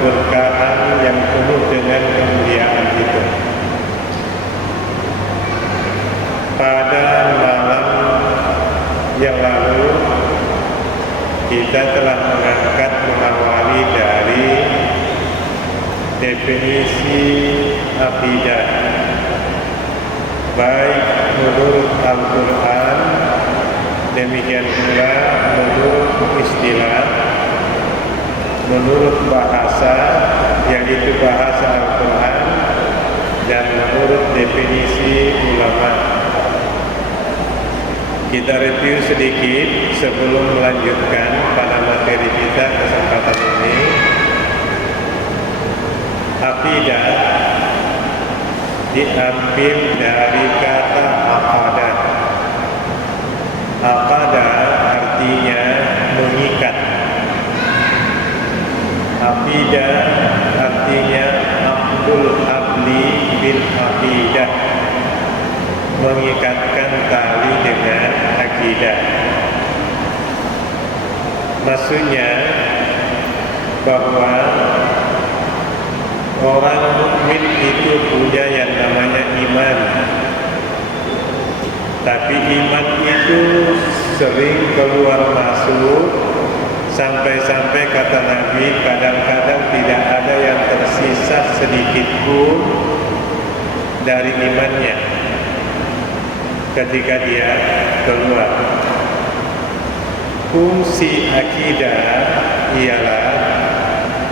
keberkahan yang penuh dengan kemuliaan itu. Pada malam yang lalu kita telah mengawali dari definisi akidah, baik menurut Al-Quran, demikian pula menurut istilah, menurut bahasa, yaitu bahasa Al-Quran, dan menurut definisi ulama. Kita review sedikit sebelum melanjutkan pada materi kita kesempatan ini. Akidah diambil dari kata aqadah. Aqadah artinya mengikat. Aqidah artinya aqdul habli bil aqidah, mengikatkan tali dengan akidah. Maksudnya bahwa orang mukmin itu punya yang namanya iman. Tapi iman itu sering keluar masuk, sampai-sampai kata Nabi kadang-kadang tidak ada yang tersisa sedikit pun dari imannya ketika dia keluar. Fungsi akidah ialah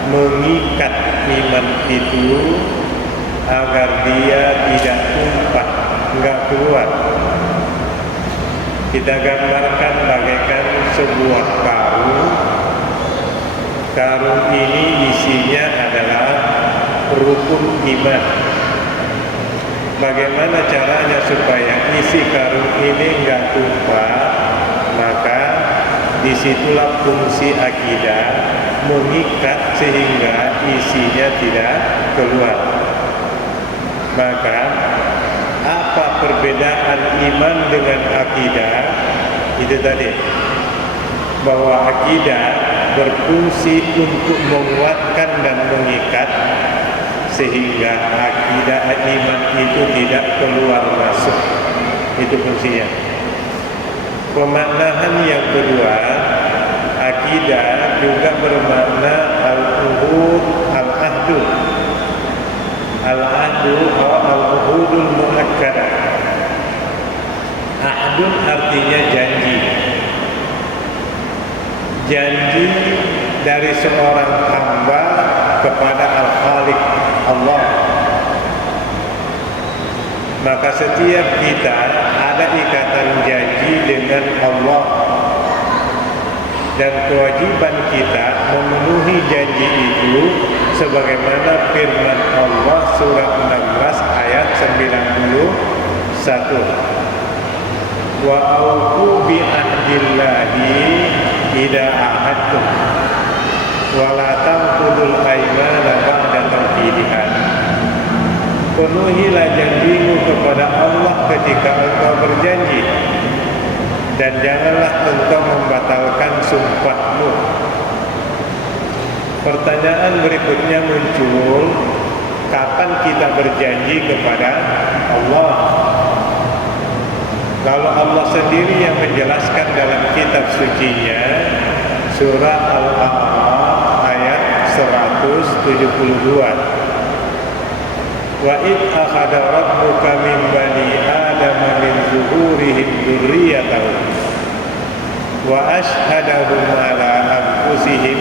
mengikat iman itu agar dia tidak tumpah, enggak keluar. Kita gambarkan bagaikan sebuah karung. Karung ini isinya adalah rukun iman. Bagaimana caranya supaya isi karung ini enggak tumpah? Maka disitulah fungsi akidah, mengikat sehingga isinya tidak keluar. Maka apa perbedaan iman dengan akidah? Itu tadi, bahwa akidah berfungsi untuk menguatkan dan mengikat sehingga akidah iman itu tidak keluar masuk. Itu fungsinya. Pemaknaan yang kedua, akidah juga bermakna al-uhud, al-ahdu. Al-ahdu atau al-uhudul mu'akkadah. Ahdun artinya janji. Janji dari seorang hamba kepada Al-Khaliq, Allah. Maka setiap kita ada ikatan janji dengan Allah, dan kewajiban kita memenuhi janji itu sebagaimana firman Allah surah 16 ayat 91. Wa aufu bi ahdillahi idza ahadtum wa la tanqudul aymana ba'da tawkidiha. Penuhilah janjimu kepada Allah ketika engkau berjanji, dan janganlah engkau membatalkan sumpahmu. Pertanyaan berikutnya muncul, kapan kita berjanji kepada Allah? Kalau Allah sendiri yang menjelaskan dalam kitab sucinya, surah Al-A'raf ayat 172. Wa id akhadha rabbuka min bani adama min zuhurihim dzurriyyatahum wa ashhadahum ala anfusihim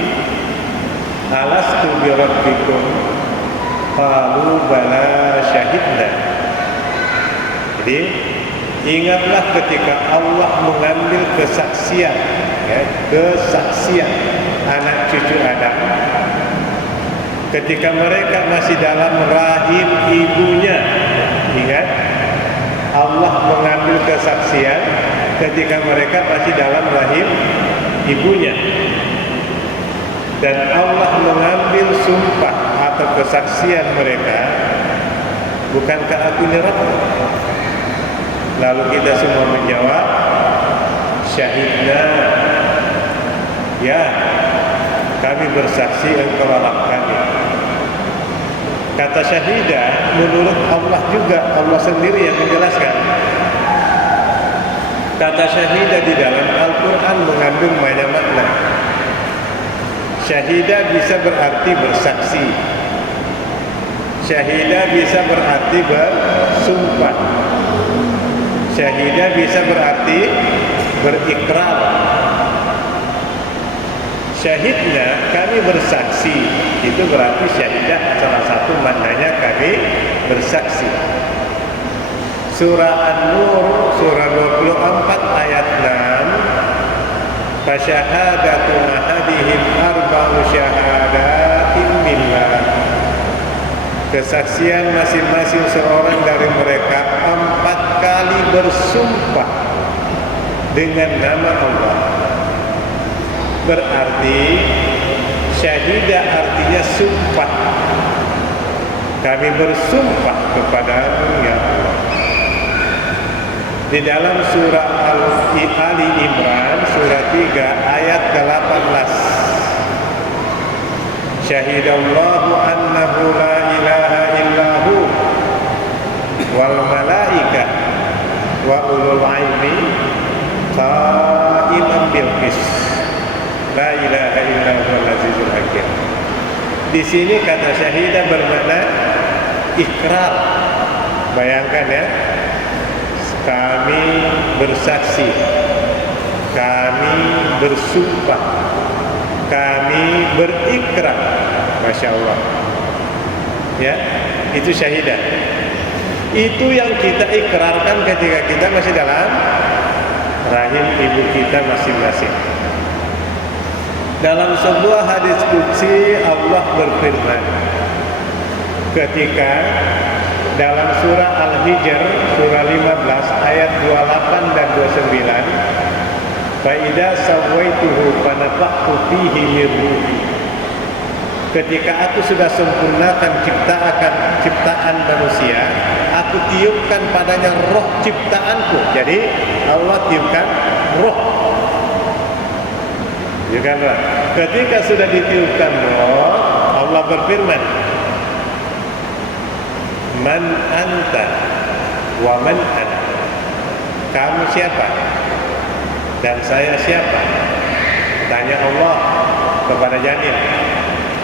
alastu bi rabbikum qalu bala syahidna. Jadi ingatlah ketika Allah mengambil kesaksian, kesaksian anak cucu Adam ketika mereka masih dalam rahim ibunya. Ingat, Allah mengambil kesaksian ketika mereka masih dalam rahim ibunya, dan Allah mengambil sumpah atau kesaksian mereka, bukankah aku nyerap? Lalu kita semua menjawab, syahidna, ya, kami bersaksi engkau Allah kami. Kata syahidah menurut Allah juga, Allah sendiri yang menjelaskan. Kata syahidah di dalam Al-Quran mengandung banyak makna. Syahidah bisa berarti bersaksi. Syahidah bisa berarti bersumpah. Syahidah bisa berarti berikrar. Syahidna, kami bersaksi. Itu berarti syahidah salah satu maknanya kami bersaksi. Surah An-Nur surah 24 ayat 6. Fasyahadatu ahadihim arba'u syahadatin billah. Kesaksian masing-masing seorang dari mereka 4 kali bersumpah dengan nama Allah. Berarti syahidah artinya sumpah. Kami bersumpah kepada-Mu ya Allah. Di dalam surah Ali Imran surah 3 ayat ke-18. Syahidallahu annahu la ilaha illahu wal malaikah wa ulul ilmi qa'iman bil qist. La ilaha illallahul azizul hakim. Di sini kata syahidah bermakna ikrar. Bayangkan ya, kami bersaksi, kami bersumpah, kami berikrar. Masya Allah. Ya, itu syahidah. Itu yang kita ikrarkan ketika kita masih dalam rahim ibu kita masing-masing. Dalam sebuah hadis qudsi Allah berfirman ketika dalam surah Al-Hijr surah 15 ayat 28 dan 29, fa idza sawaituhu fa nafakhtu fihi min ruhi. Ketika aku sudah sempurnakan ciptaan manusia, aku tiupkan padanya roh ciptaanku. Jadi Allah tiupkan roh. Ya kan, ketika sudah ditiupkan roh, Allah berfirman, Man anta wa man ana. Kamu siapa? Dan saya siapa? Tanya Allah kepada janin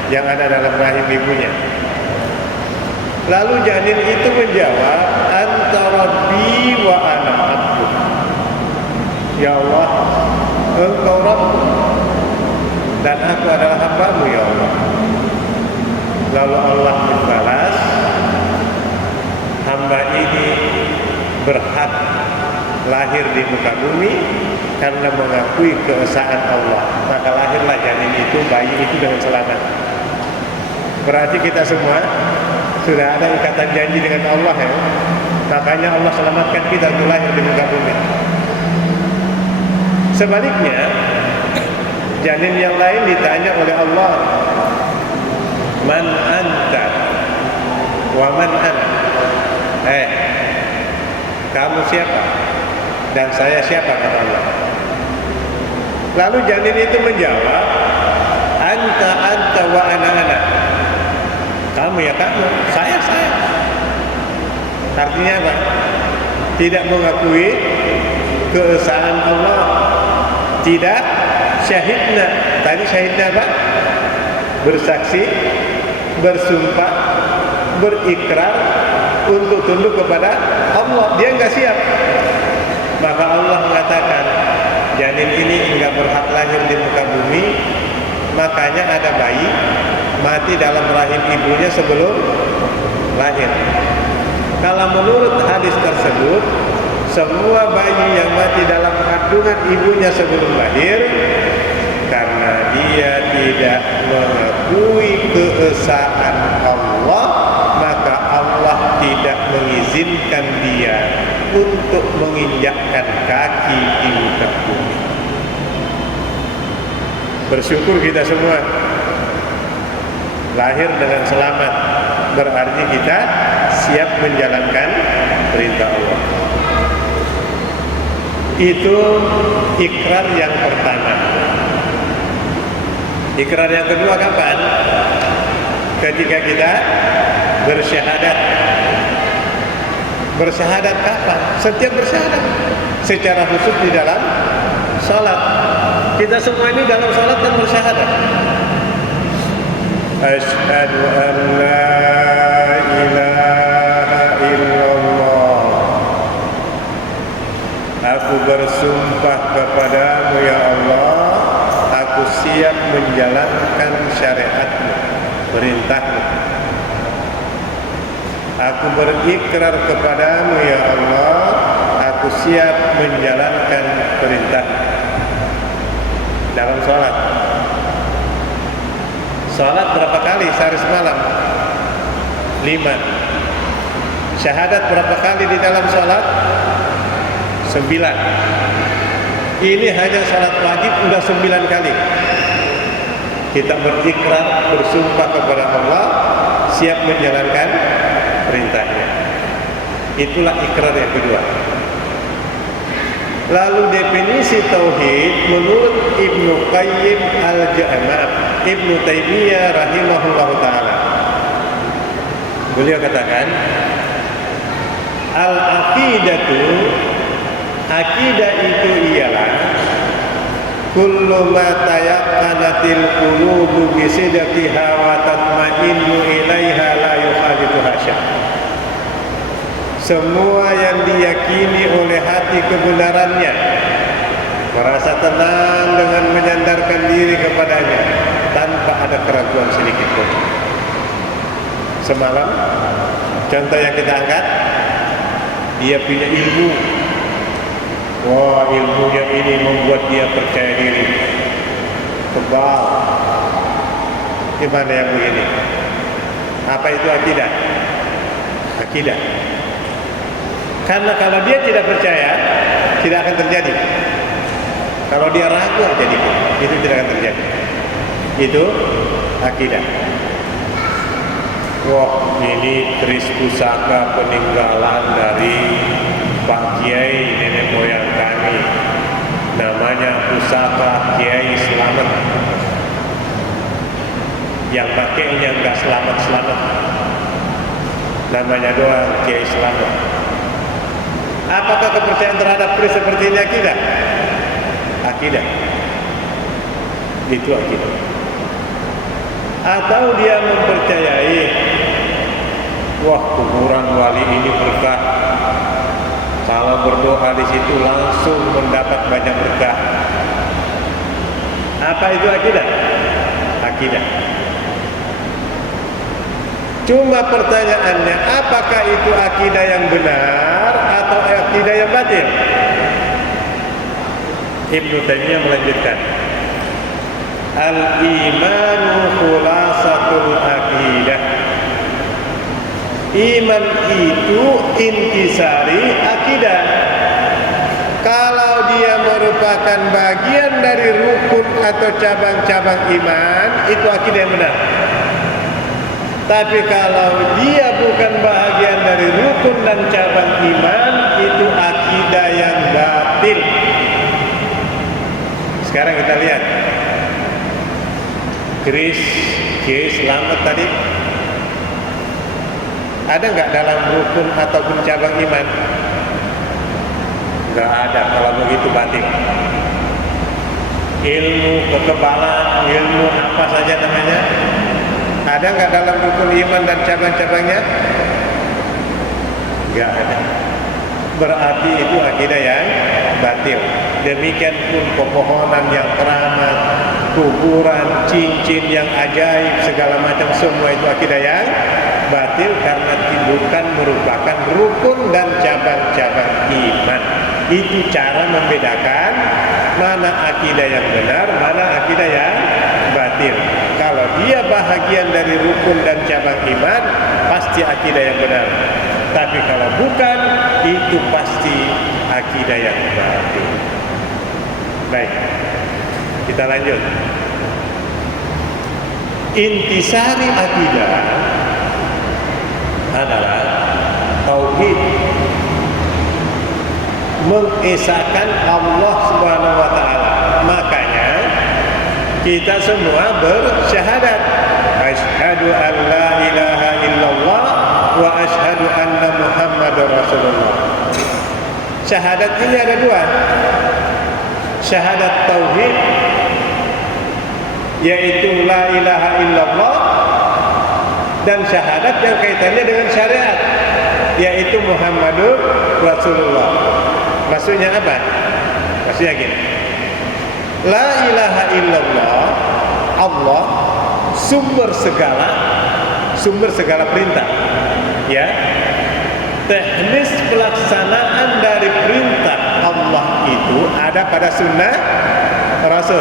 yang ada dalam rahim ibunya. Lalu janin itu menjawab, Anta Rabbi wa ana abdu. Ya Allah, Engkau Rabb dan aku adalah hamba-Mu ya Allah. Lalu Allah membalas, hamba ini berhak lahir di muka bumi karena mengakui keesaan Allah. Maka lahirlah janin itu, bayi itu dengan selamat. Berarti kita semua sudah ada ikatan janji dengan Allah ya. Makanya Allah selamatkan kita untuk lahir di muka bumi. Sebaliknya, janin yang lain ditanya oleh Allah, Man anta wa man ana. Kamu siapa? Dan saya siapa, kata Allah. Lalu janin itu menjawab, Anta wa ana. Kamu ya kamu, saya. Artinya apa? Tidak mengakui keesaan Allah. Tidak syahidna. Tadi syahidna apa? Bersaksi, bersumpah, berikrar untuk tunduk kepada Allah. Dia enggak siap. Maka Allah mengatakan, janin ini enggak berhak lahir di muka bumi. Makanya ada bayi mati dalam rahim ibunya sebelum lahir. Kalau menurut hadis tersebut, semua bayi yang mati dalam kandungan ibunya sebelum lahir, karena dia tidak mengakui keesaan Allah, maka Allah tidak mengizinkan dia untuk menginjakkan kaki di muka bumi. Bersyukur kita semua lahir dengan selamat, berarti kita siap menjalankan perintah Allah. Itu ikrar yang pertama. Ikrar yang kedua kapan? Ketika kita bersyahadat. Bersyahadat kapan? Setiap bersyahadat. Secara khusus di dalam salat. Kita semua ini dalam salat kan bersyahadat. Asyhadu an la ilaha illallah. Aku bersumpah kepadamu ya Allah, aku siap menjalankan syariatmu, perintahmu. Aku berikrar kepadamu ya Allah, aku siap menjalankan perintahmu. Dalam salat. Salat berapa kali sehari semalam? 5. Syahadat berapa kali di dalam salat? 9. Ini hanya salat wajib sudah 9 kali. Kita berikrar, bersumpah kepada Allah, siap menjalankan perintahnya. Itulah ikrar yang kedua. Lalu definisi tauhid menurut Ibnu Qayyim al-Ja'mah, Ibnu Taimiyah rahimahullah taala. Beliau katakan, al-aqidatu, akidah itu ialah kullu ma tayaqqanatil qulubu bi sidqiha wa tatma'innu ilaiha la yukhalifuha syai'. Semua yang diyakini oleh hati kebenarannya, merasa tenang dengan menyandarkan diri kepadanya tanpa ada keraguan sedikit pun. Semalam contoh yang kita angkat, dia punya ilmu. Wah, ilmunya ini membuat dia percaya diri, kebal. Gimana yang begini? Apa itu akidah? Akidah. Karena kalau dia tidak percaya, tidak akan terjadi. Kalau dia ragu aja dikit, itu tidak akan terjadi. Itu akidah. Wah, ini keris pusaka peninggalan dari Pak Kiai nenek moyang kami. Namanya pusaka Kiai Selamat. Yang pakainya enggak selamat-selamat. Namanya doang Kiai Selamat. Apakah kepercayaan terhadap keris seperti ini akidah? Akidah. Itu akidah. Atau dia mempercayai, wah, kuburan wali ini berkah. Kalau berdoa di situ langsung mendapat banyak berkah. Apa itu akidah? Akidah. Cuma pertanyaannya, apakah itu akidah yang benar atau akidah yang batil? Ibnu Taimiyah melanjutkan, al-imanu khulasatul akidah. Iman itu intisari akidah. Kalau dia merupakan bagian dari rukun atau cabang-cabang iman, itu akidah yang benar. Tapi kalau dia bukan bagian dari rukun dan cabang iman, itu akidah yang batil. Sekarang kita lihat keris Kiai Selamat tadi, ada nggak dalam rukun ataupun cabang iman? Nggak ada. Kalau begitu batil. Ilmu kekebalan, ilmu apa saja namanya, ada nggak dalam rukun iman dan cabang-cabangnya? Nggak ada. Berarti itu akidah yang batil. Demikian pun pepohonan yang keramat, kuburan, cincin yang ajaib, segala macam, semua itu akidah yang batil karena bukan merupakan rukun dan cabang-cabang iman. Itu cara membedakan mana akidah yang benar, mana akidah yang batil. Kalau dia bahagian dari rukun dan cabang iman, pasti akidah yang benar. Tapi kalau bukan, itu pasti akidah yang batil. Baik, kita lanjut. Intisari akidah adalah tauhid, mengesahkan Allah Subhanahu wa taala. Makanya kita semua bersyahadat, asyhadu an la ilaha illallah Syahadat ini ada dua. Syahadat tauhid, yaitu la ilaha illallah, dan syahadat yang kaitannya dengan syariat, yaitu Muhammadur Rasulullah. Maksudnya apa? Maksudnya gini, la ilaha illallah, Allah sumber segala perintah, ya. Teknis pelaksanaan dari perintah Allah itu ada pada sunnah Rasul.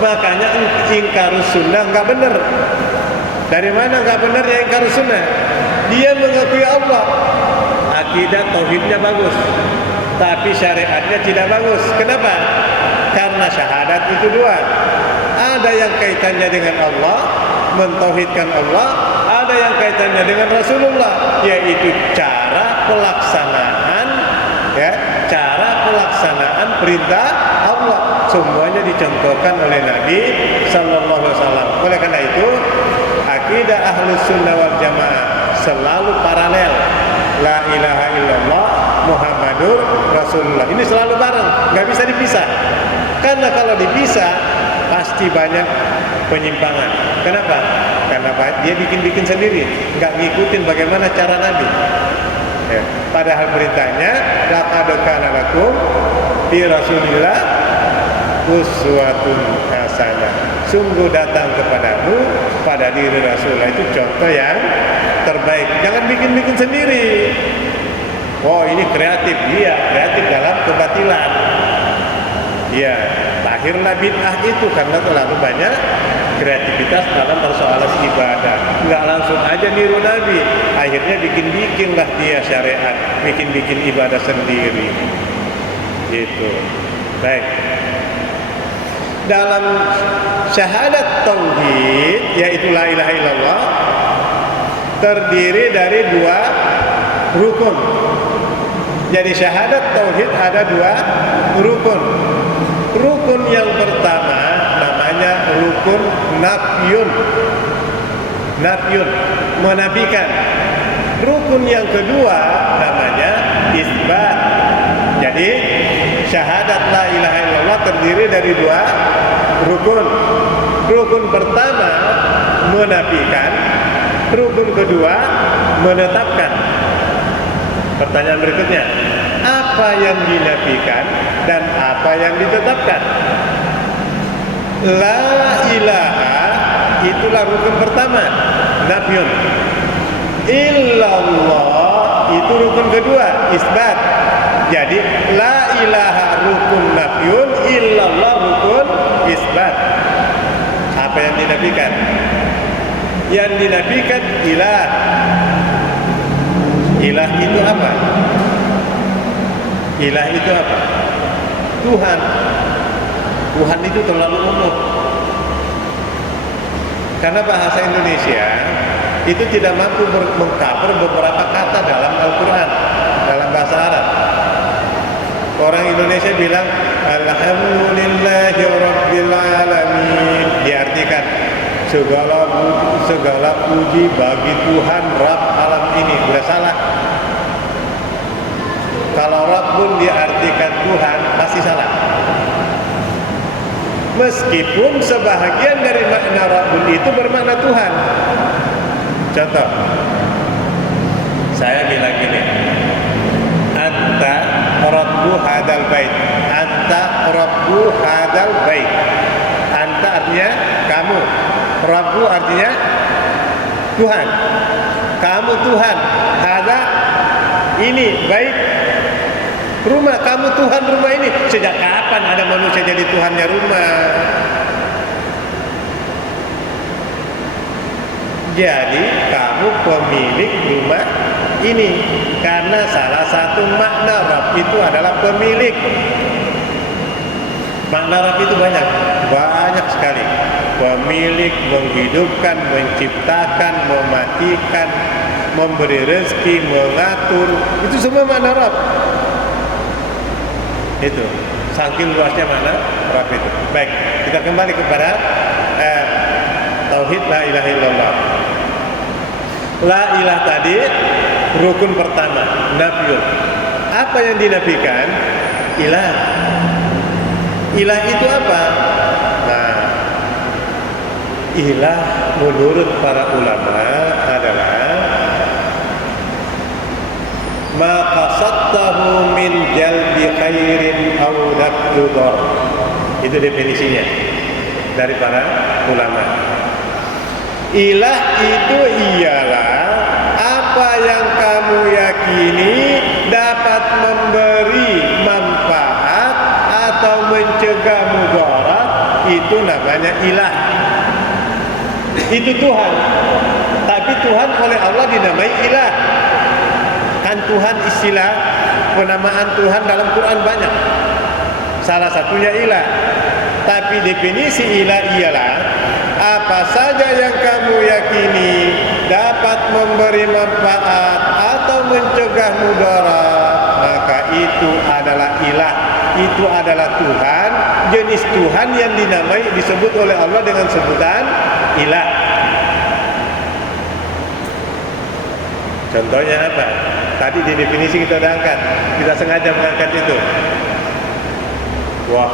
Makanya ingkarus sunnah nggak benar. Dari mana nggak benar ya ingkarus sunnah? Dia mengakui Allah, akidah tauhidnya bagus, tapi syariatnya tidak bagus. Kenapa? Karena syahadat itu dua. Ada yang kaitannya dengan Allah, mentauhidkan Allah, ada yang kaitannya dengan Rasulullah, yaitu cara pelaksanaan, ya, cara pelaksanaan perintah Allah. Semuanya dicontohkan oleh Nabi Sallallahu Alaihi Wasallam. Oleh karena itu, akidah Ahlus Sunnah wal Jamaah selalu paralel. La ilaha illallah Muhammadur Rasulullah. Ini selalu bareng, nggak bisa dipisah. Karena kalau dipisah pasti banyak penyimpangan. Kenapa? Karena dia bikin sendiri, nggak ngikutin bagaimana cara Nabi. Ya. Padahal perintahnya, laqad kana lakum fi Rasulillah uswatun hasanah. Sungguh datang kepadamu pada diri Rasulullah itu contoh yang terbaik. Jangan bikin sendiri. Oh, ini kreatif, dia kreatif dalam kebatilan. Ya, lahirlah bid'ah itu karena terlalu banyak kreativitas dalam persoalan ibadah. Nggak langsung aja niru Nabi, akhirnya bikinlah dia syariat, bikin ibadah sendiri. Gitu. Baik. Dalam syahadat tauhid, yaitu la ilaha illallah, terdiri dari dua rukun. Jadi syahadat tauhid ada dua rukun. Rukun yang pertama namanya rukun nafyun. Nafyun, menafikan. Rukun yang kedua namanya isbat. Jadi syahadat la ilaha illallah terdiri dari dua rukun. Rukun pertama menafikan, rukun kedua menetapkan. Pertanyaan berikutnya, apa yang dinafikan dan apa yang ditetapkan? La ilaha itulah rukun pertama, nafyun. Illallah itu rukun kedua, isbat. Jadi la ilaha rukun nafyun, illallah rukun isbat. Apa yang dinafikan? Yang dinafikan ilah. Ilah itu apa? Ilah itu apa? Tuhan. Tuhan itu terlalu umum. Karena bahasa Indonesia itu tidak mampu mengcover beberapa kata dalam Al-Quran, dalam bahasa Arab. Orang Indonesia bilang Alhamdulillahi Rabbil Alamin, diartikan segala puji bagi Tuhan Rabb alam ini. Sudah salah. Kalau Rabbun diartikan Tuhan pasti salah. Meskipun sebahagian dari makna Rabbun itu bermakna Tuhan. Contoh, saya bilang gini, Anta Rabbu hadal bait. Anta Rabbu hadal bait. Anta artinya kamu, Rabbu artinya Tuhan. Kamu Tuhan. Hada ini bait, rumah. Kamu Tuhan rumah ini. Sejak kapan ada manusia jadi Tuhannya rumah? Jadi kamu pemilik rumah ini. Karena salah satu makna Rabb itu adalah pemilik. Makna Rabb itu banyak sekali. Pemilik, menghidupkan, menciptakan, mematikan, memberi rezeki, mengatur. Itu semua makna Rabb. Itu saking luasnya makna Rabb itu. Baik, kita kembali kepada tauhid la ilaha illallah. La ilah tadi rukun pertama, nafyun. Apa yang dinafikan? Ilah. Ilah itu apa? Nah, ilah menurut para ulama adalah ma qasadtahu min jalbi khairin aw daf'i dhar. Itu definisinya dari para ulama. Ilah itu ialah apa yang kamu yakini dapat memberi manfaat atau mencegah mudarat, itu namanya ilah. Itu Tuhan. Tapi Tuhan oleh Allah dinamai ilah. Kan Tuhan, istilah penamaan Tuhan dalam Quran banyak. Salah satunya ilah. Tapi definisi ilah ialah apa saja yang kamu yakini dapat memberi manfaat atau mencegah mudarat, maka itu adalah ilah. Itu adalah Tuhan, jenis Tuhan yang dinamai, disebut oleh Allah dengan sebutan ilah. Contohnya apa? Tadi di definisi kita udah angkat. Kita sengaja mengangkat itu. Wah,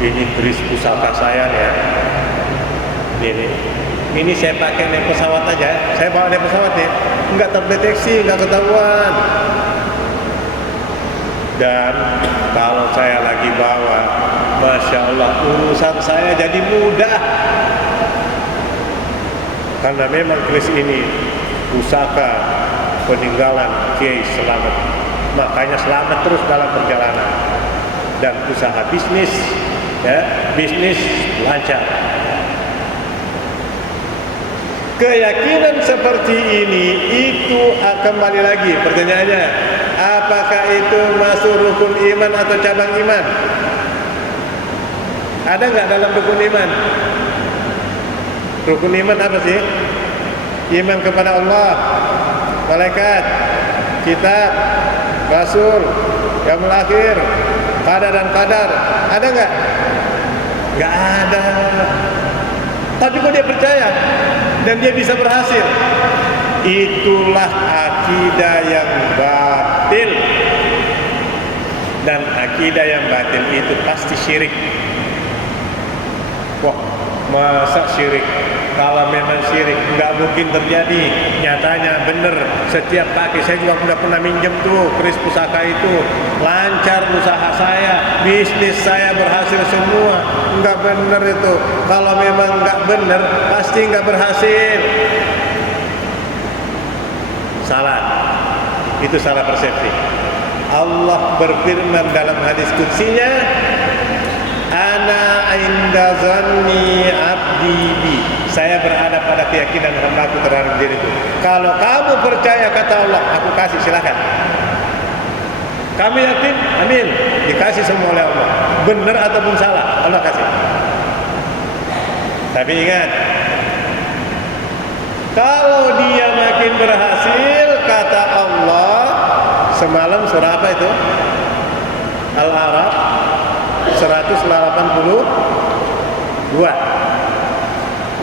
ini kris pusaka saya nih ya. Ini saya pakai naik pesawat aja. Saya bawa naik pesawat nih, nggak terdeteksi, nggak ketahuan. Dan kalau saya lagi bawa, Masya Allah, urusan saya jadi mudah. Karena memang kris ini pusaka peninggalan Kiai Selamat, makanya selamat terus dalam perjalanan. Dan usaha bisnis, ya, bisnis lancar. Keyakinan seperti ini itu kembali lagi pertanyaannya, apakah itu masuk rukun iman atau cabang iman? Ada nggak dalam rukun iman? Rukun iman apa sih? Iman kepada Allah, malaikat, kitab, rasul, yaumul akhir, qadar dan qadar. Ada nggak? Nggak ada. Tapi kok dia percaya dan dia bisa berhasil? Itulah akidah yang batil. Dan akidah yang batil itu pasti syirik. Wah, masa syirik? Kalau memang syirik nggak mungkin terjadi. Nyatanya bener, setiap pakai, saya juga udah pernah minjem tuh keris pusaka itu, lancar usaha saya, bisnis saya berhasil semua. Nggak bener itu. Kalau memang nggak bener, pasti nggak berhasil. Salah. Itu salah persepsi. Allah berfirman dalam hadis qudsinya, ana inda zanni abdi bi. Saya berada pada keyakinan hambaku terhadap diriku. Kalau kamu percaya kata Allah, aku kasih, silakan. Kamu yakin? Amin. Dikasih semua oleh Allah. Benar ataupun salah, Allah kasih. Tapi ingat, kalau dia makin berhasil, kata Allah semalam surah apa itu? Al-A'raf 182.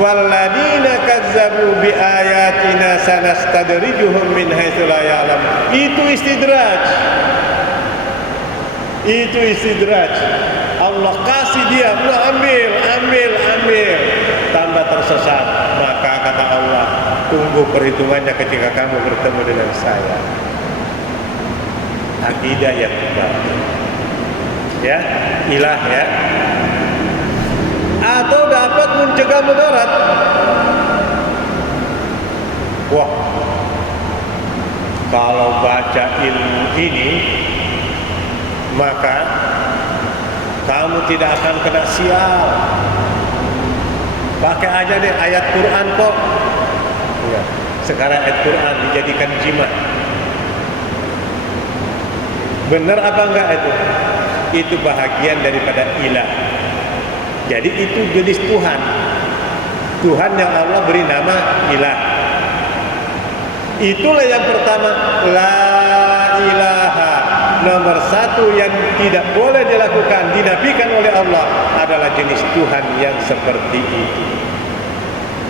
Walladzina kazzabu biayatina sanastadrijuhum min haitsu la ya'lamun. Itu istidraj. Itu istidraj. Allah kasih dia, ambil, tambah tersesat. Maka kata Allah, tunggu perhitungannya ketika kamu bertemu dengan saya. Akidah yang batil. Ya, ilah ya. Atau dapat mencegah mudarat. Wah, kalau baca ilmu ini, maka kamu tidak akan kena sial. Pakai aja deh ayat Quran kok. Ya, sekarang ayat Quran dijadikan jimat. Benar apa enggak itu? Itu bahagian daripada ilah. Jadi itu jenis Tuhan. Tuhan yang Allah beri nama ilah. Itulah yang pertama, la ilaha. Nomor satu yang tidak boleh dilakukan, dinafikan oleh Allah adalah jenis Tuhan yang seperti itu.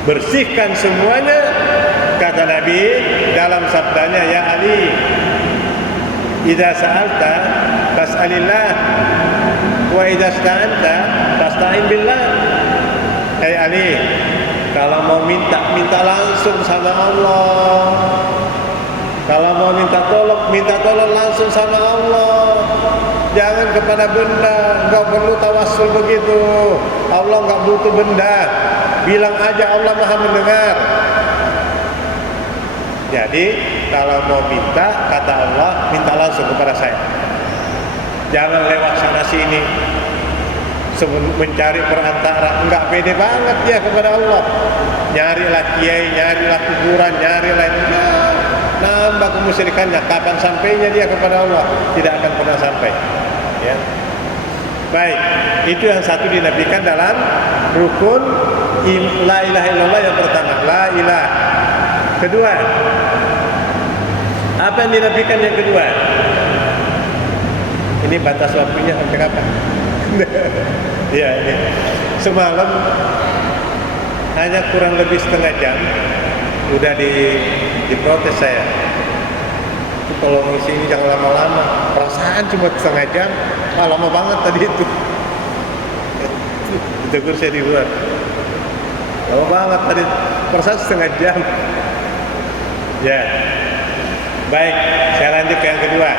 Bersihkan semuanya, kata Nabi dalam sabdanya, ya Ali, idza sa'alta fas'alillah wa idza ista'anta fasta'in billah. Hai Ali, kalau mau minta langsung sama Allah. Kalau mau minta tolong langsung sama Allah. Jangan kepada benda. Enggak perlu tawassul begitu. Allah enggak butuh benda. Bilang aja Allah Maha mendengar. Jadi kalau mau minta, kata Allah, minta langsung kepada saya. Jangan lewat sana sini mencari perantara. Enggak pede banget dia kepada Allah. Nyarilah kiai, nyarilah kuburan, nyarilah ini. Nambah kemusyrikannya. Kapan sampainya dia kepada Allah? Tidak akan pernah sampai. Ya. Baik, itu yang satu dinafikan dalam rukun la ilaha illallah yang pertama. La ilaha. Kedua, apa yang dinafikan yang kedua? Ini batas waktunya sampai kapan? Ya, ini semalam hanya kurang lebih setengah jam udah diprotes saya. Itu kalau ngisi ini jangan lama-lama. Perasaan cuma setengah jam, lama banget tadi itu. Ditegur saya di luar. Lama banget tadi. Perasaan setengah jam. Ya. Baik, saya lanjut ke yang kedua.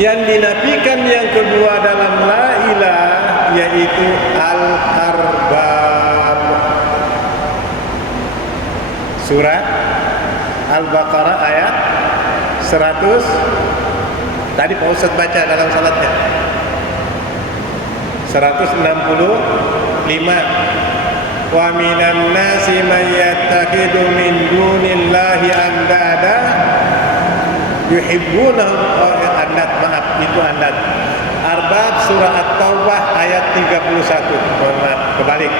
Yang dinafikan yang kedua dalam la ilaha yaitu al-arbab. Surat Al-Baqarah ayat 100. Tadi Pak Ustaz baca dalam salatnya 165. Wa minan nasi may yattakhidhu min dunillahi andada yuhibbunahum maaf itu andat. Arbab surah At-Taubah ayat 31. Mohon maaf, kebalik.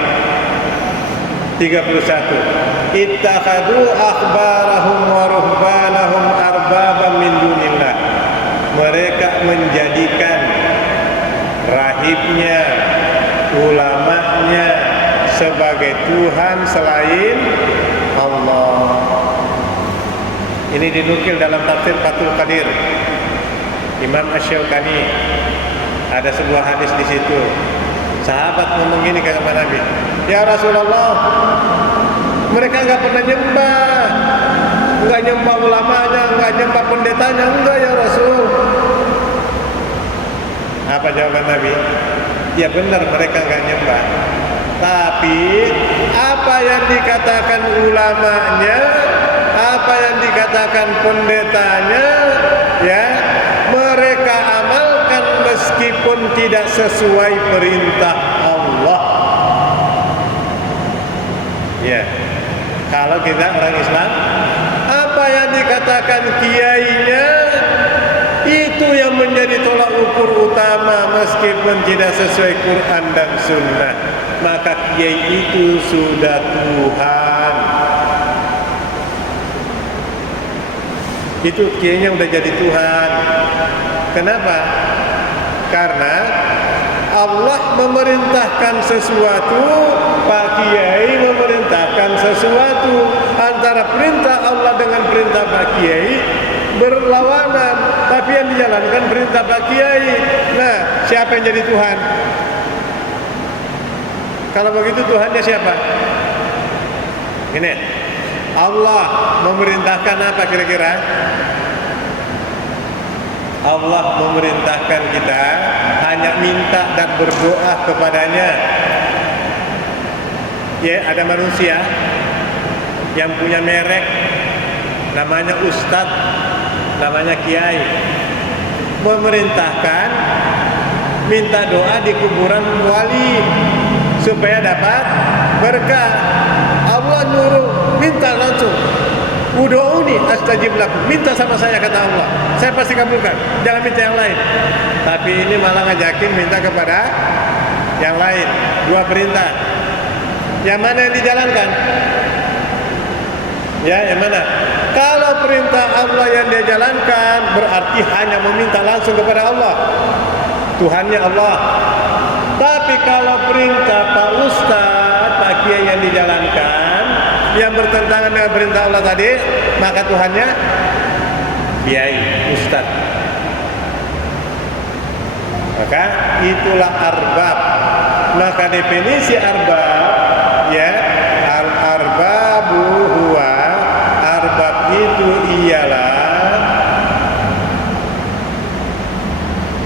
31. Ittakhadhu akhbarahum wa ruhbanahum arbaban min dunillah. Mereka menjadikan rahibnya, ulamanya sebagai Tuhan selain Allah. Ini dinukil dalam tafsir Fathul Qadir Imam Asy-Syaukani. Ada sebuah hadis di situ. Sahabat ngomong gini ke Nabi, ya Rasulullah, mereka enggak pernah nyembah ulamanya, enggak nyembah pendetanya, enggak ya Rasul. Apa jawaban Nabi? Ya benar mereka enggak nyembah. Tapi apa yang dikatakan ulamanya, apa yang dikatakan pendetanya, ya mereka amalkan meskipun tidak sesuai perintah Allah. Ya, kalau kita orang Islam, apa yang dikatakan kiainya itu yang menjadi tolak ukur utama meskipun tidak sesuai Quran dan Sunnah. Maka kiai itu sudah Tuhan. Itu kiainya udah jadi Tuhan. Kenapa? Karena Allah memerintahkan sesuatu, Pak Kiai memerintahkan sesuatu. Antara perintah Allah dengan perintah Pak Kiai berlawanan, tapi yang dijalankan perintah Pak Kiai. Nah, siapa yang jadi Tuhan? Kalau begitu Tuhannya siapa? Ini Allah memerintahkan apa kira-kira? Allah memerintahkan kita hanya minta dan berdoa kepadanya. Ya, ada manusia yang punya merek, namanya Ustadz, namanya Kiai, memerintahkan minta doa di kuburan wali supaya dapat berkah. Allah nyuruh minta langsung. Ud'uni astajib lakum. Minta sama saya kata Allah, saya pasti kabulkan. Jangan minta yang lain. Tapi ini malah ngajakin minta kepada yang lain. Dua perintah. Yang mana yang dijalankan? Ya, yang mana? Kalau perintah Allah yang dia jalankan berarti hanya meminta langsung kepada Allah, Tuhannya Allah. Tapi kalau perintah Pak Ustadz, Pak Kiai yang dijalankan yang bertentangan dengan perintah Allah tadi, maka Tuhannya kiai, ustaz. Maka itulah arbab. Maka definisi arbab, ya, al-arbabu huwa, arbab itu ialah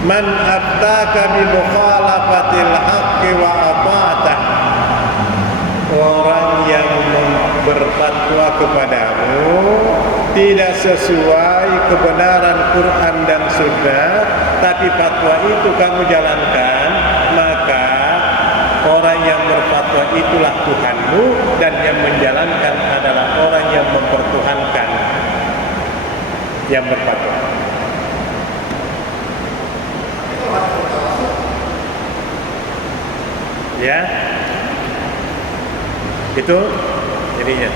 man aftaka bi mukhalafatil haqqi wa ata'tah, orang yang berfatwa kepadamu tidak sesuai kebenaran Quran dan Sunnah, tapi fatwa itu kamu jalankan, maka orang yang berfatwa itulah Tuhanmu, dan yang menjalankan adalah orang yang mempertuhankan yang berfatwa. Ya, itu jadinya.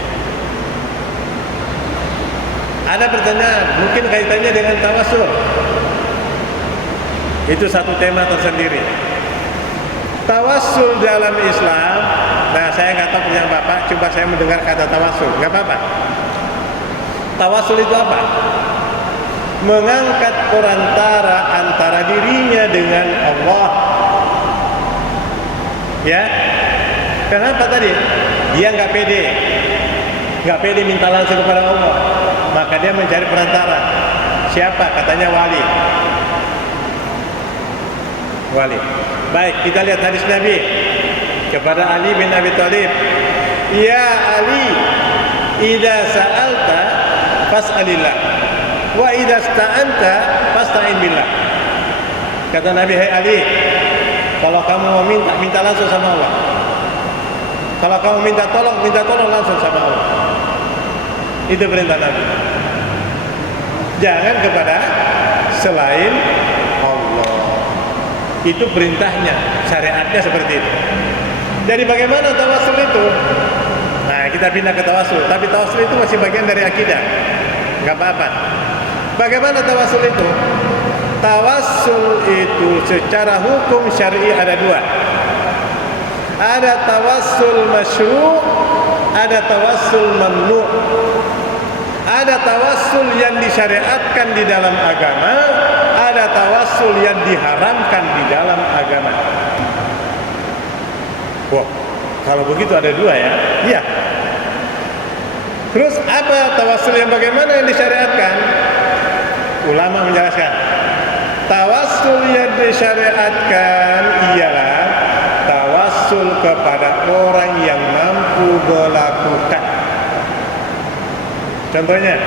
Ada pertanyaan, mungkin kaitannya dengan tawasul. Itu satu tema tersendiri. Tawasul dalam Islam. Nah, saya nggak tahu pertanyaan Bapak. Coba saya mendengar kata tawasul. Nggak apa-apa. Tawasul itu apa? Mengangkat perantara antara dirinya dengan Allah. Ya, kenapa tadi? Dia nggak pede minta langsung kepada Allah, maka dia mencari perantara. Siapa? Katanya wali. Baik, kita lihat hadis Nabi kepada Ali bin Abi Thalib. Ya Ali, idza sa'alta fas'alillah, wa idza sta'anta fasta'in billah. Kata Nabi, hai Ali, kalau kamu mau minta langsung sama Allah. Kalau kamu minta tolong langsung sama Allah. Itu perintah Nabi. Jangan kepada selain Allah. Itu perintahnya, syariatnya seperti itu. Jadi bagaimana tawasul itu? Nah, kita pindah ke tawasul. Tapi tawasul itu masih bagian dari akidah. Gak apa-apa. Bagaimana tawasul itu? Tawasul itu secara hukum syar'i ada dua. Ada tawassul masyru', ada tawassul mamnu'. Ada tawassul yang disyariatkan di dalam agama, ada tawassul yang diharamkan di dalam agama. Wah, kalau begitu ada dua ya? Iya. Terus apa tawassul yang bagaimana yang disyariatkan? Ulama menjelaskan. Tawassul yang disyariatkan ialah tawassul kepada orang yang mampu melakukan. Contohnya,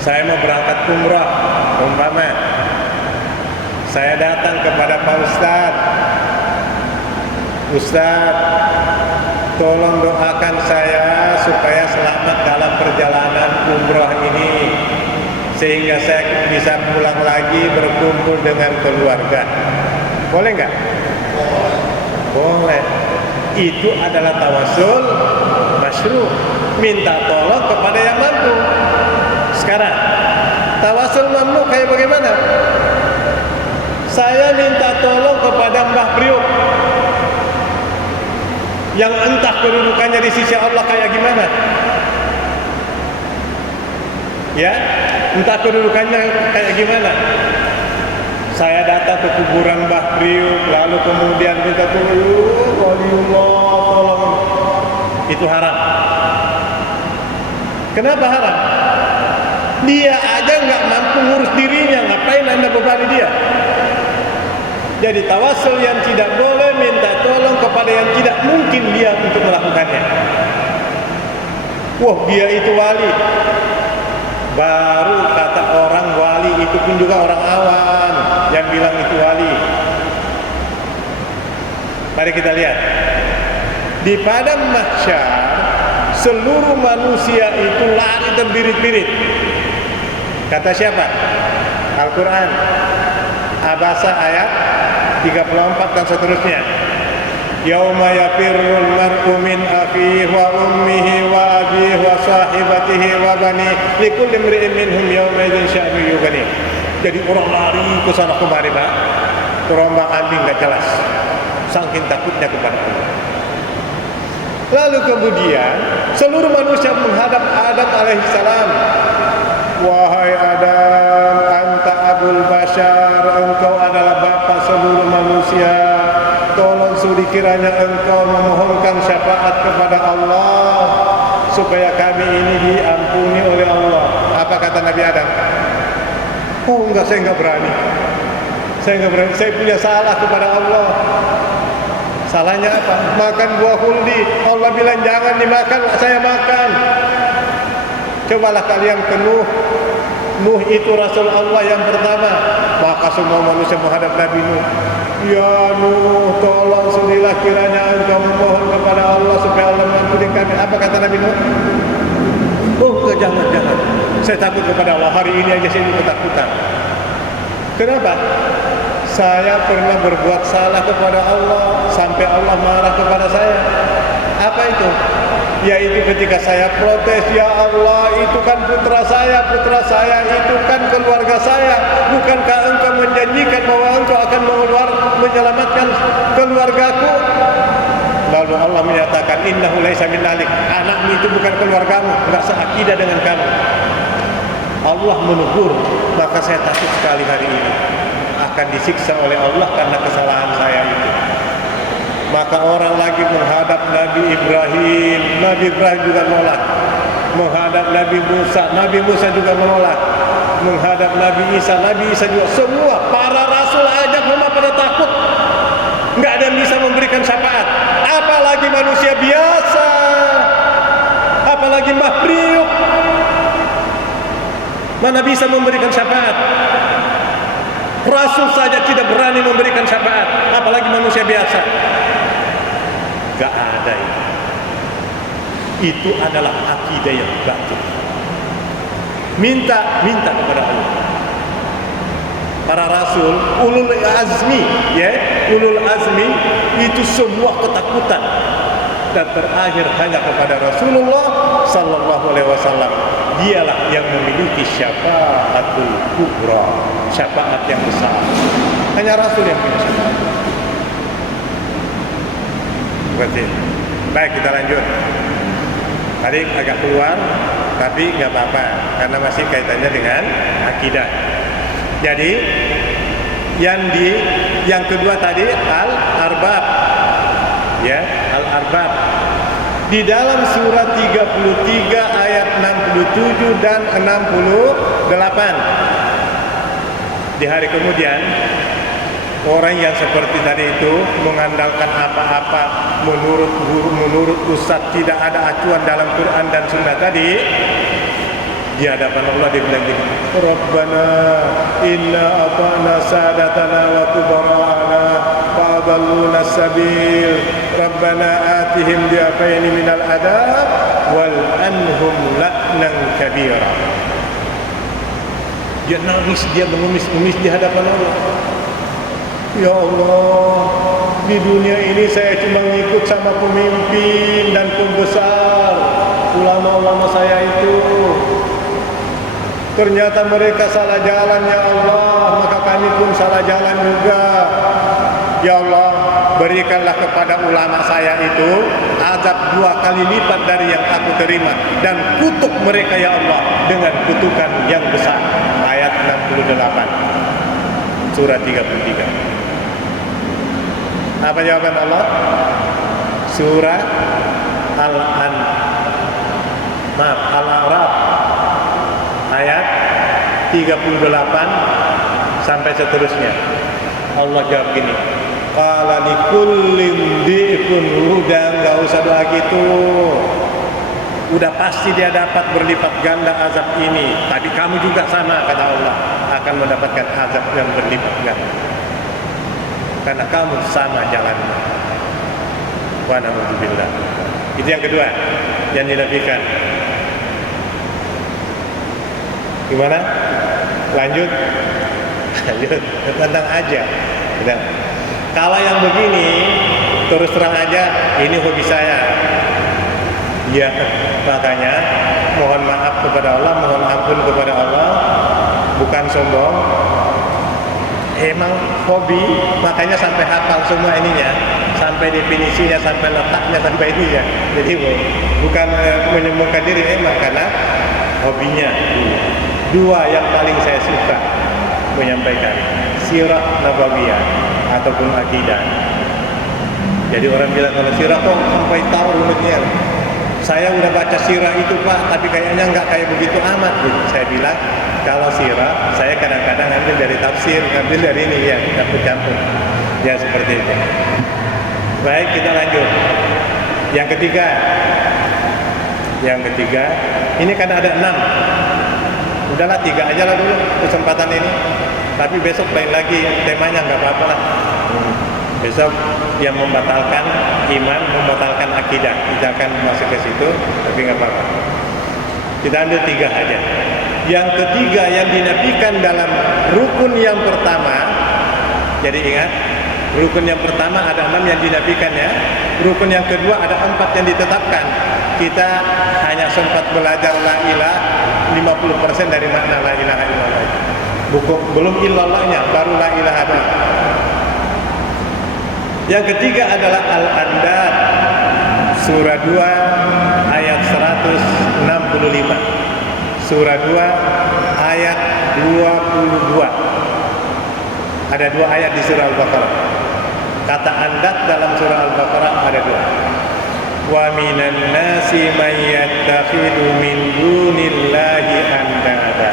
saya mau berangkat umrah, umpama saya datang kepada Pak Ustaz, tolong doakan saya supaya selamat dalam perjalanan umrah ini, sehingga saya bisa pulang lagi berkumpul dengan keluarga. Boleh nggak? Boleh. Itu adalah tawassul masyru'. Minta tolong kepada yang mampu. Sekarang, tawassul mamnu kayak bagaimana? Saya minta tolong kepada Mbah Priuk, yang entah kedudukannya di sisi Allah kayak gimana. Ya, entah kedudukannya kayak gimana. Saya datang ke kuburan Mbah Priuk, lalu kemudian minta tolong, tolong. Itu haram. Kenapa haram? Dia aja nggak mampu ngurus dirinya, ngapain Anda bebani dia? Jadi tawassul yang tidak boleh minta tolong kepada yang tidak mungkin dia untuk melakukannya. Wah, dia itu wali. Baru kata orang wali itu pun juga orang awam yang bilang itu wali. Mari kita lihat. Di padang mahsyar, seluruh manusia itu lari terbirit-birit. Kata siapa? Al-Quran, Abasa ayat 34 dan seterusnya. Yauma yafirrul mar'u min akhihi wa ummihi wa abihi wa sahibatihi wa bani likulli imri'in minhum yawma idzin sya'nu yughni. Jadi orang lari ke sana kemari, Pak. Terombang-ambing enggak jelas. Saking takutnya kepada Allah. Lalu kemudian seluruh manusia menghadap Adam alaihissalam. wahai Adam, anta abul bashar, engkau adalah bapa seluruh manusia. Tolong sudi kiranya engkau memohonkan syafaat kepada Allah supaya kami ini diampuni oleh Allah. Apa kata Nabi Adam? Oh enggak, saya enggak berani. Saya enggak berani. Saya punya salah kepada Allah. Salahnya apa? Makan buah khuldi. Allah bilang jangan dimakan, saya makan. Cobalah kalian ke Nuh. Nuh itu Rasul Allah yang pertama. Maka semua manusia menghadap Nabi Nuh. Ya Nuh, tolong sudilah kiranya engkau memohon kepada Allah supaya Allah mengampuni kami. Apa kata Nabi Nuh? Oh jangan. Saya takut kepada Allah. Hari ini aja saya ketakutan. Kenapa? Saya pernah berbuat salah kepada Allah sampai Allah marah kepada saya. Apa itu? Yaitu ketika saya protes, ya Allah, itu kan putra saya itu kan keluarga saya. Bukankah engkau menjanjikan bahwa engkau akan menyelamatkan keluargaku? Lalu Allah menyatakan, innahu laisa min alik, anakmu itu bukan keluargamu, enggak seakidah dengan kamu. Allah menegur, maka saya takut sekali hari ini akan disiksa oleh Allah karena kesalahan saya itu. Maka orang lagi menghadap Nabi Ibrahim juga menolak. Menghadap Nabi Musa juga menolak. Menghadap Nabi Isa juga. Semua para rasul aja memang pada takut. Enggak ada yang bisa memberikan syafaat. Apalagi manusia biasa, apalagi makhluk. Mana bisa memberikan syafaat? Rasul saja tidak berani memberikan syafaat, apalagi manusia biasa. Gak ada itu. Itu adalah akidah yang batil. Minta kepada Allah. Para rasul, ulul azmi, ulul azmi itu semua ketakutan, dan terakhir hanya kepada Rasulullah sallallahu alaihi wasallam. Dialah yang memiliki syafaatul kubra, syafaat yang besar. Hanya Rasul yang punya syafaat. Berarti, baik kita lanjut. Tadi agak keluar, tapi nggak apa-apa karena masih kaitannya dengan akidah. Jadi yang kedua tadi al-arbab, al-arbab. Di dalam surat 33 ayat 67 dan 68. Di hari kemudian, orang yang seperti tadi itu mengandalkan apa-apa menurut guru, menurut ustaz, tidak ada acuan dalam Quran dan Sunnah tadi. Di hadapan Allah dia bilang gini, Rabbana inna ata'na sadatana wa kubara'ana fa'adalluna sabil Rabbana atihim di'afaini minal adab wal anhum la'nan kabira. Dia nangis, dia mengemis-ngemis di hadapan Allah. Ya Allah, di dunia ini saya cuma ngikut sama pemimpin dan pembesar, ulama-ulama saya itu. Ternyata mereka salah jalan, ya Allah, maka kami pun salah jalan juga. Ya Allah, berikanlah kepada ulama saya itu azab 2 kali lipat dari yang aku terima, dan kutuk mereka ya Allah dengan kutukan yang besar. Ayat 68 surat 33. Apa jawaban Allah? Surah Al-A'raf ayat 38 sampai seterusnya. Allah jawab gini, qala likullin di'fun, udah enggak usah doa gitu. Udah pasti dia dapat berlipat ganda azab ini. Tapi kamu juga sama, kata Allah, akan mendapatkan azab yang berlipat ganda. Karena kamu sama jalannya. Wa na'udzubillah. Itu yang kedua yang dinafikan. Gimana? Lanjut. Tentang aja. Udah. Kalau yang begini, terus terang aja, ini hobi saya. Ya, makanya mohon maaf kepada Allah, mohon ampun kepada Allah, bukan sombong. Emang hobi, makanya sampai hafal semua ininya, sampai definisinya, sampai letaknya, sampai ininya. Jadi bukan menyombongkan diri, emang karena hobinya. dua yang paling saya suka menyampaikan, sirah nabawiyah ataupun akidah. Jadi orang bilang kalau sirah kok sampai tahu rumitnya. Saya udah baca sirah itu Pak, tapi kayaknya nggak kayak begitu amat gitu. Saya bilang kalau sirah saya kadang-kadang ngambil dari tafsir, ngambil dari ini ya, campur-campur. Ya seperti itu. Baik, kita lanjut. Yang ketiga, ini kan ada 6. Udahlah 3 aja lah dulu kesempatan ini. Tapi besok lain lagi temanya, nggak apa-apa lah. Besok yang membatalkan iman, membatalkan akidah, kita akan masuk ke situ, tapi nggak apa-apa. Kita ambil 3 aja. Yang ketiga yang dinafikan dalam rukun yang pertama. Jadi ingat, rukun yang pertama ada 6 yang dinafikan ya. Rukun yang kedua ada 4 yang ditetapkan. Kita hanya sempat belajar la ilaha 50% dari makna la ilaha illallah. Belum illallahnya, baru la ilaha. Yang ketiga adalah Al-Andad, surah 2 ayat 165. Surah 2 ayat 22. Ada 2 ayat di surah Al-Baqarah. Kata andad dalam surah Al-Baqarah ada 2. Wa minan nasi may yattakhidhu min dunillahi andada.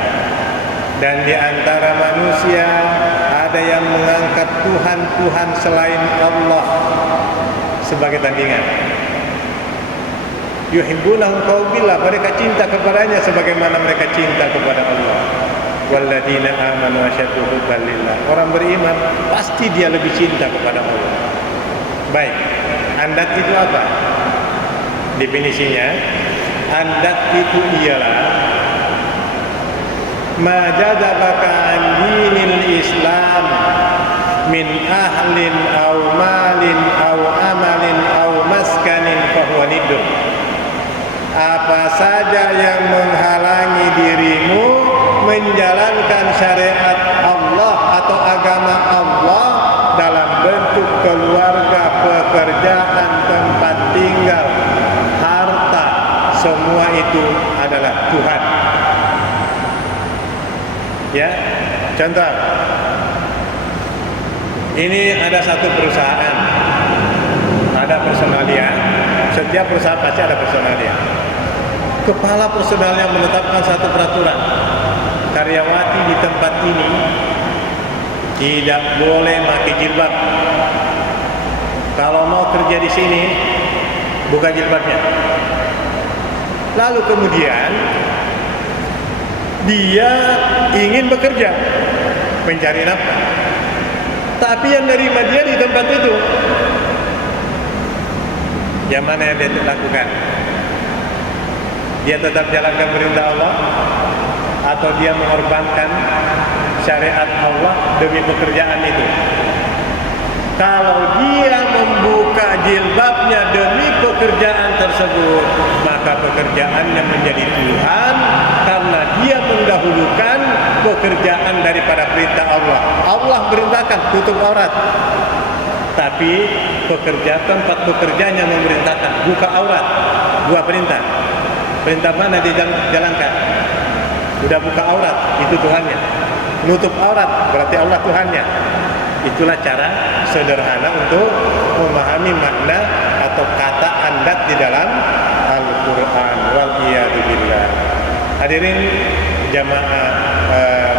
Dan di antara manusia ada yang mengangkat Tuhan-Tuhan selain Allah sebagai tandingan. Yuhibbunahum qawbillah, mereka cinta kepadanya sebagaimana mereka cinta kepada Allah. Walladzina amanu asyaddu hubban lillah. Orang beriman pasti dia lebih cinta kepada Allah. Baik, andad itu apa? Definisinya, andad itu ialah ma jadzabaka an dinil Islam min ahlin aw malin aw amalin aw maskanin fahuwa niddun. Apa saja yang menghalangi dirimu menjalankan syariat Allah atau agama Allah dalam bentuk keluarga, pekerjaan, tempat tinggal, harta, semua itu adalah Tuhan. Ya, contoh. Ini ada satu perusahaan, ada personalia. Setiap perusahaan pasti ada personalia. Kepala personalnya menetapkan satu peraturan. Karyawati di tempat ini tidak boleh pakai jilbab. Kalau mau kerja di sini, buka jilbabnya. Lalu kemudian dia ingin bekerja, mencari nafkah. Tapi yang nerima dia di tempat itu, yang mana yang dia lakukan? Dia tetap jalankan perintah Allah, atau dia mengorbankan syariat Allah demi pekerjaan itu? Kalau dia membuka jilbabnya demi pekerjaan tersebut, maka pekerjaannya menjadi Tuhan karena dia mendahulukan pekerjaan daripada perintah Allah. Allah perintahkan tutup aurat, tapi tempat pekerjaan yang memerintahkan buka aurat. 2 perintah. Perintah mana dijalankan? Sudah buka aurat, itu Tuhannya. Nutup aurat, berarti Allah Tuhannya. Itulah cara sederhana untuk memahami makna atau kata andad di dalam Al-Quran. Wal-iyadu billah. Hadirin jamaah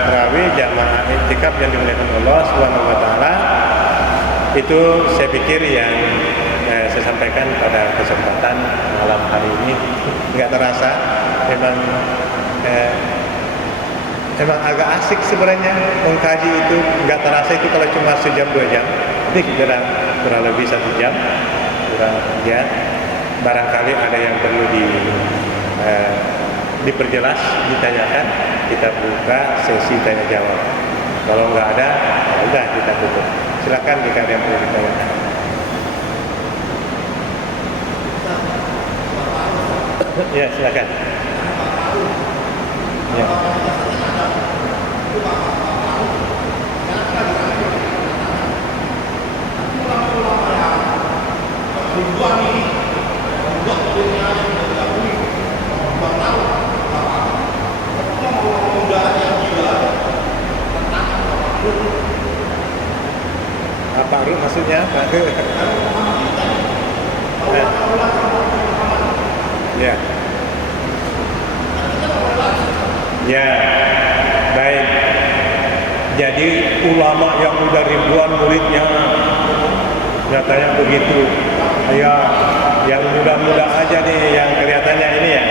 tarawih, jamaah i'tikaf yang dimuliakan Allah Subhanahu wa taala. Itu saya pikir yang saya sampaikan pada kesempatan malam hari ini. Enggak terasa, memang agak asik sebenarnya mengkaji itu. Enggak terasa itu kalau cuma sejam 2 jam. Ini kurang lebih 1 jam. Ya, barangkali ada yang perlu diperjelas, ditanyakan, kita buka sesi tanya jawab. Kalau nggak ada, ya udah kita tutup. Silakan jika ada yang perlu ditanyakan. Ya, silakan. Ya. Membuat Ya. Ya, baik. Jadi ulama yang udah ribuan muridnya nyatanya begitu. Ya, yang muda-muda aja nih yang kelihatannya ini ya.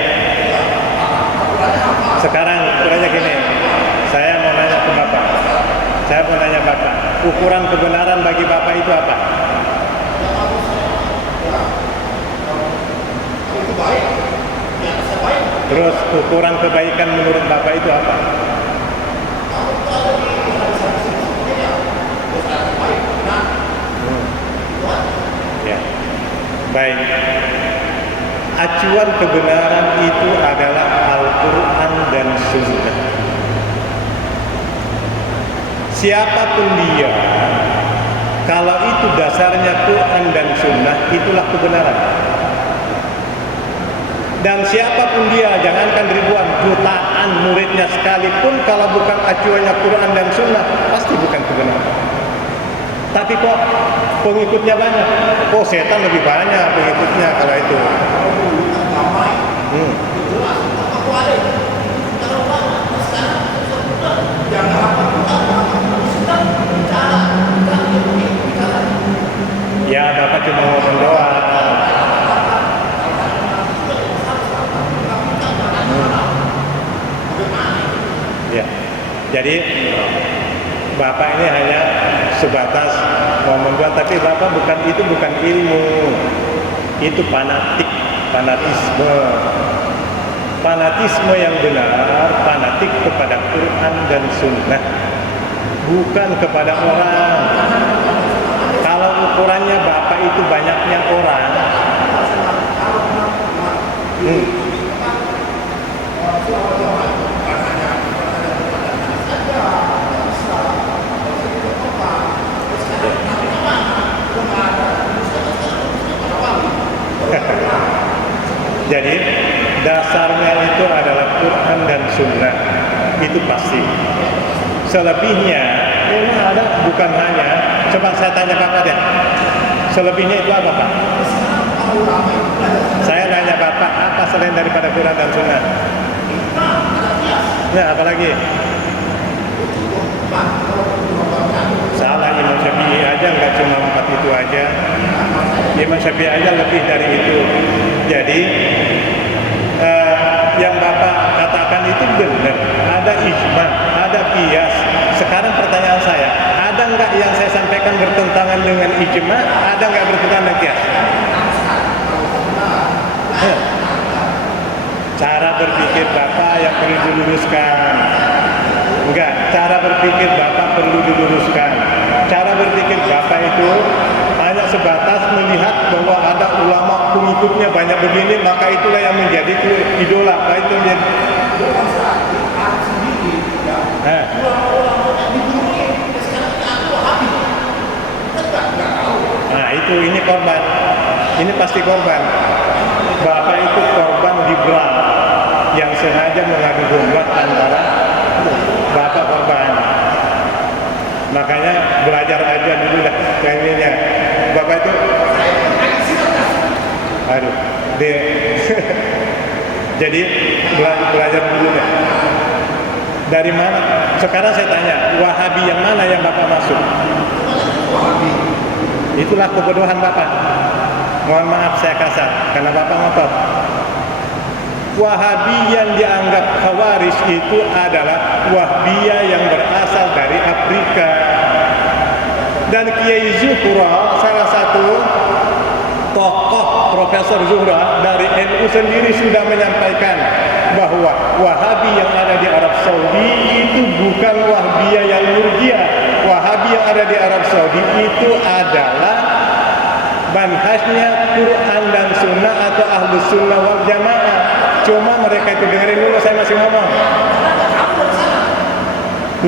Sekarang ukurannya gini. Saya mau nanya ke Bapak. Saya mau nanya Bapak, ukuran kebenaran bagi Bapak itu apa? Terus ukuran kebaikan menurut Bapak itu apa? Ya. Baik. Acuan kebenaran itu adalah Al-Quran dan Sunnah. Siapapun dia, kalau itu dasarnya Quran dan Sunnah, itulah kebenaran. Dan siapapun dia, jangankan ribuan, jutaan muridnya sekalipun, kalau bukan acuannya Quran dan Sunnah, pasti bukan kebenaran. Tapi kok pengikutnya banyak? Oh, setan lebih banyak pengikutnya kalau itu. Ya, Bapak cuma ngomong doang. Ya, jadi Bapak ini hanya sebatas ngomong doang, tapi Bapak bukan ilmu, itu fanatisme. Fanatisme yang benar, fanatik kepada Quran dan Sunnah, bukan kepada orang. Kalau ukurannya Bapak itu banyaknya orang, jadi dasarnya itu adalah Quran dan Sunnah, itu pasti. Selebihnya memang ada, bukan hanya. Coba saya tanya Bapak deh, selebihnya itu apa Pak? Saya nanya Bapak, apa selain daripada Quran dan Sunnah? Nah, apalagi? Salah, Imam Syafi'i aja nggak cuma 4 itu aja. Imam Syafi'i aja lebih dari itu. Jadi yang Bapak katakan itu benar. Ada ijma, ada qiyas. Sekarang pertanyaan saya, ada nggak yang saya sampaikan bertentangan dengan ijma? Ada nggak bertentangan dengan qiyas? Cara berpikir Bapak yang perlu diluruskan. Enggak, cara berpikir Bapak perlu diluruskan. Cara berpikir Bapak itu hanya sebatas melihat bahwa ada ulama pengikutnya banyak begini, maka itulah yang menjadi idola. Nah, itu menjadi. Nah, ini korban. Ini pasti korban. Bapak itu korban liberal yang sengaja mengadu domba antara Bapak korban. Makanya belajar aja dulu dah kayaknya. Bapak itu jadi belajar dulu deh. Dari mana? Sekarang saya tanya, Wahabi yang mana yang Bapak masuk? Itulah kebodohan Bapak. Mohon maaf saya kasar, karena Bapak ngotot. Wahabi yang dianggap Khawarij itu adalah Wahbiyah yang berasal dari Afrika. Dan Kiai Zuhra, salah satu tokoh Profesor Zuhra dari NU sendiri sudah menyampaikan bahwa Wahabi yang ada di Arab Saudi itu bukan Wahbiyah yang Murji'ah. Wahabi yang ada di Arab Saudi itu adalah manhajnya Quran dan Sunnah atau Ahlus Sunnah wal Jamaah. Cuma mereka itu dengerin dulu, saya masih ngomong.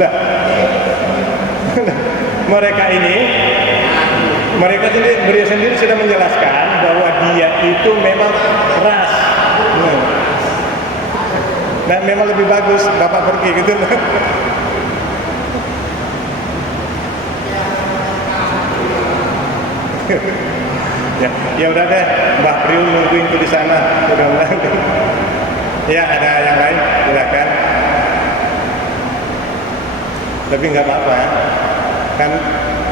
Lah, mereka sendiri sudah menjelaskan bahwa dia itu memang ras. Dan memang lebih bagus Bapak pergi gitu. Ya udah deh, Mbah Priul nungguin tuh di sana. Mudah-mudahan. Ya, ada yang lain, silakan. Tapi nggak apa-apa, kan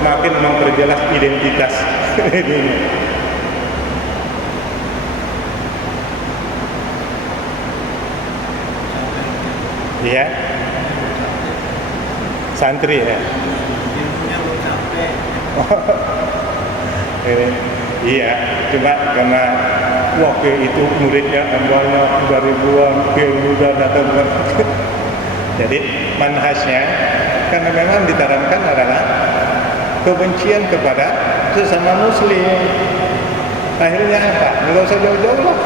makin memperjelas identitas. Iya, santri ya. Iya, cuma karena waktu itu muridnya banyak, ribuan, muda datang. Jadi manhajnya karena memang ditanamkan adalah kebencian kepada sesama muslim. Akhirnya apa? Nggak usah jauh-jauh lah.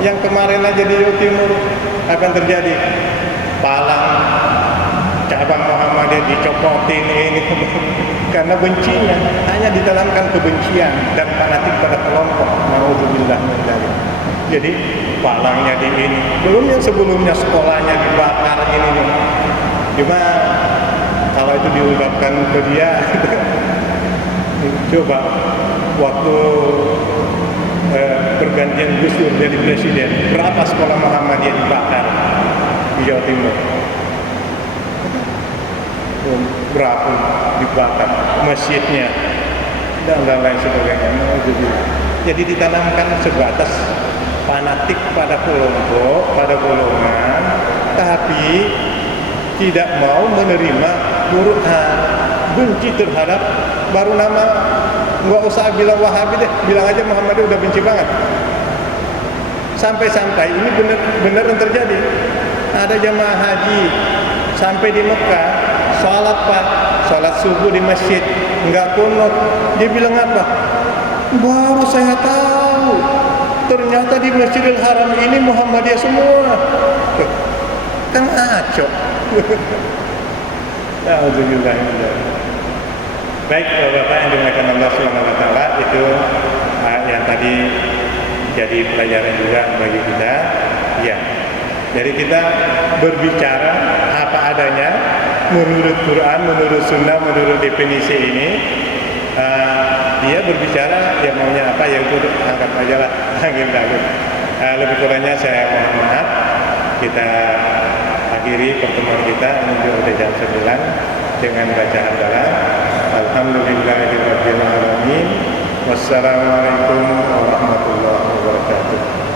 Yang kemarin aja di Jawa Timur akan terjadi Palang cabang Muhammadiyah dicopotin ini karena bencinya, hanya ditanamkan kebencian dan fanatik pada kelompok. Nauzubillah min dzalik. Jadi palangnya di ini, belum yang sebelumnya sekolahnya dibakar ini nih. Cuma kalau itu diungkapkan ke dia, coba waktu pergantian Gus Dur jadi presiden, berapa sekolah Muhammadiyah dibakar di Jawa Timur? Berapa dibakar masjidnya dan lain sebagainya. Jadi ditanamkan sebatas fanatik pada kelompok, pada golongan, tapi tidak mau menerima murtad, benci terhadap baru nama, nggak usah bilang Wahabi deh, bilang aja Muhammadiyah udah benci banget. Sampai-sampai ini benar yang terjadi. Ada jamaah haji sampai di Mekah, sholat subuh di masjid, nggak kunut. Dia bilang apa? Baru saya tahu, ternyata di Masjidil Haram ini Muhammadiyah semua. Kan ngaco. Alhamdulillah. Baik, Bapak yang dimuliakan Allah Subhanahu wa taala, itu yang tadi jadi pelajaran juga bagi kita. Ya. Jadi kita berbicara apa adanya menurut Quran, menurut Sunnah, menurut definisi ini. Dia berbicara yang maunya apa, ya itu anggap aja lah angin lalu. Lebih kurangnya saya mohon maaf. Kita akhiri pertemuan kita menuju udah jam 9 dengan bacaan hamdalah. Alhamdulillahirabbil alamin. Wassalamualaikum warahmatullahi wabarakatuh.